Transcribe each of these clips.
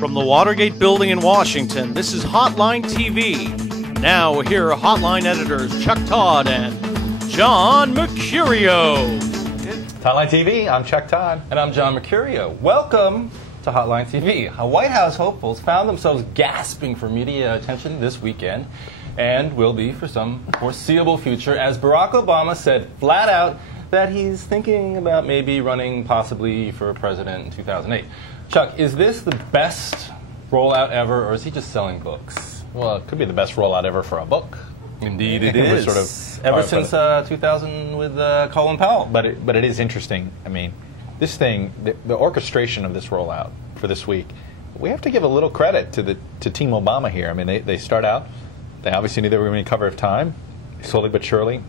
From the Watergate Building in Washington, this is Hotline TV. Now here are Hotline editors Chuck Todd and John Mercurio. Hotline TV, I'm Chuck Todd. And I'm John Mercurio. Welcome to Hotline TV. White House hopefuls found themselves gasping for media attention this weekend, and will be for some foreseeable future, as Barack Obama said flat out that he's thinking about maybe running possibly for president in 2008. Chuck, is this the best rollout ever, or is he just selling books? Well, it could be the best rollout ever for a book. Indeed it is. Sort of, ever since 2000 with Colin Powell. But it is interesting. I mean, this thing, the orchestration of this rollout for this week, we have to give a little credit to Team Obama here. I mean, they start out, they obviously knew they were going to be cover of time, slowly but surely.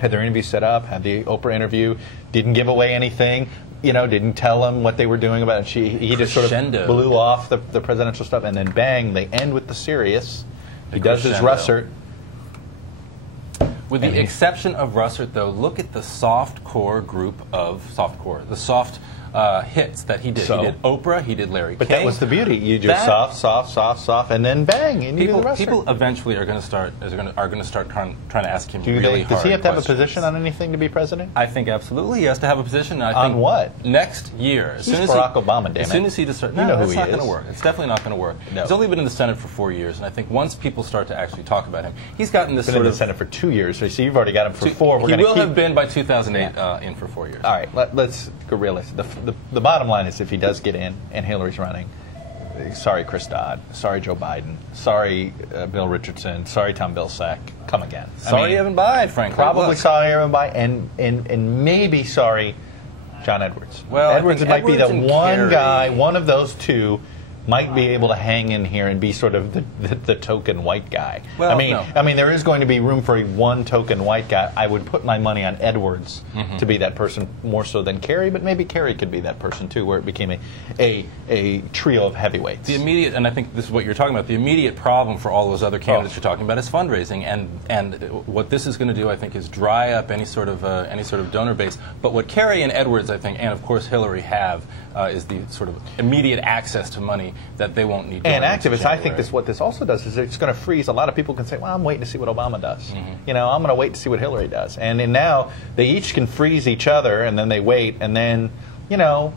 Had their interview set up, had the Oprah interview, didn't give away anything, you know, didn't tell them what they were doing about it. He just sort of blew off the presidential stuff, and then bang, they end with the serious. He does his Russert. With the exception of Russert, though, look at the soft core group of the soft hits that he did. So? He did Oprah, he did Larry King. But that was the beauty. You do soft, and then bang, and you do the Russert. People eventually are going to start trying to ask him really hard Does he have to have a questions. position on anything to be president? I think absolutely he has to have a position. On what? Next year. He's Barack Obama, damn it. As soon as he decides, no, that's not going to work. It's definitely not going to work. No. He's only been in the Senate for 4 years, and I think once people start to actually talk about him, he's gotten this been sort in of the Senate for 2 years. So you've already got him for 4. He will have been by 2008 in for 4 years. All right, let's go realistic. The bottom line is, if he does get in and Hillary's running, sorry Chris Dodd, sorry Joe Biden, sorry Bill Richardson, sorry Tom Vilsack, come again. Sorry Evan Bayh, frankly. Probably sorry Evan Bayh, and maybe sorry John Edwards. Well, Edwards might be the one guy, one of those two, might be able to hang in here and be sort of the token white guy. Well, I mean, there is going to be room for one token white guy. I would put my money on Edwards to be that person more so than Kerry, but maybe Kerry could be that person too, where it became a trio of heavyweights. The immediate, and I think this is what you're talking about, the immediate problem for all those other candidates you're talking about is fundraising, and what this is going to do, I think, is dry up any sort of donor base. But what Kerry and Edwards, I think, and of course Hillary have is the sort of immediate access to money that they won't need. And activists, I think what this also does is it's going to freeze. A lot of people can say, well, I'm waiting to see what Obama does. You know, I'm going to wait to see what Hillary does. And then now they each can freeze each other, and then they wait, and then, you know,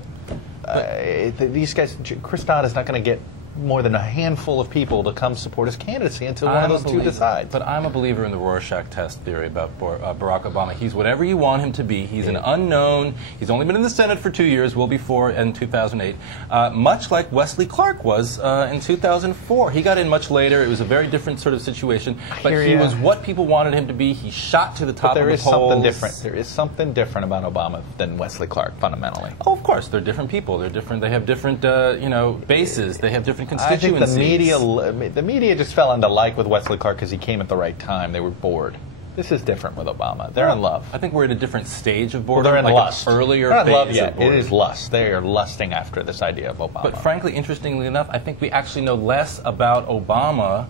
these guys, Chris Dodd is not going to get more than a handful of people to come support his candidacy until one of those two decides. But I'm a believer in the Rorschach test theory about Barack Obama. He's whatever you want him to be. He's an unknown. He's only been in the Senate for 2 years, will be 4 in 2008, much like Wesley Clark was in 2004. He got in much later. It was a very different sort of situation. But he was what people wanted him to be. He shot to the top of the polls. There is something different. There is something different about Obama than Wesley Clark, fundamentally. Oh, of course. They're different people. They're different. They have different, bases. They have different constituencies. I think the media just fell into like with Wesley Clark because he came at the right time. They were bored. This is different with Obama. They're in love. I think we're at a different stage of boredom. Well, they're in lust. Earlier they're not in love phase yet. of boredom. It is lust. They are lusting after this idea of Obama. But frankly, interestingly enough, I think we actually know less about Obama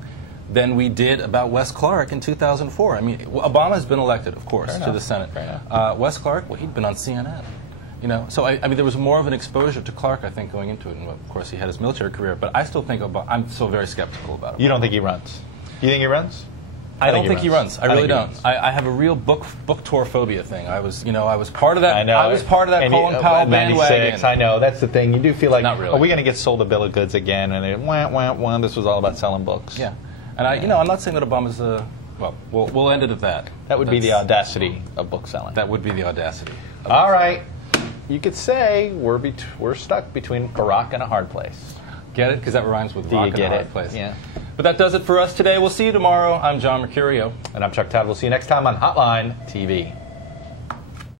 than we did about Wes Clark in 2004. I mean, Obama has been elected, of course, to the Senate. Wes Clark, well, he'd been on CNN. You know, so I mean, there was more of an exposure to Clark, I think, going into it. And of course, he had his military career. But I still think I'm still very skeptical about him. You don't think he runs? You think he runs? I don't think he runs. I really don't. I have a real book tour phobia thing. I was part of that. I know. I was part of that Colin Powell bandwagon. I know. That's the thing. You do feel like, not really. Are we going to get sold a bill of goods again? And then, this was all about selling books. Yeah. And I'm not saying that Obama's well, we'll end it at that. That would be the audacity of book selling. That would be the audacity. All right. You could say we're stuck between a rock and a hard place. Get it? Because that rhymes with rock and a hard place. Yeah. But that does it for us today. We'll see you tomorrow. I'm John Mercurio. And I'm Chuck Todd. We'll see you next time on Hotline TV.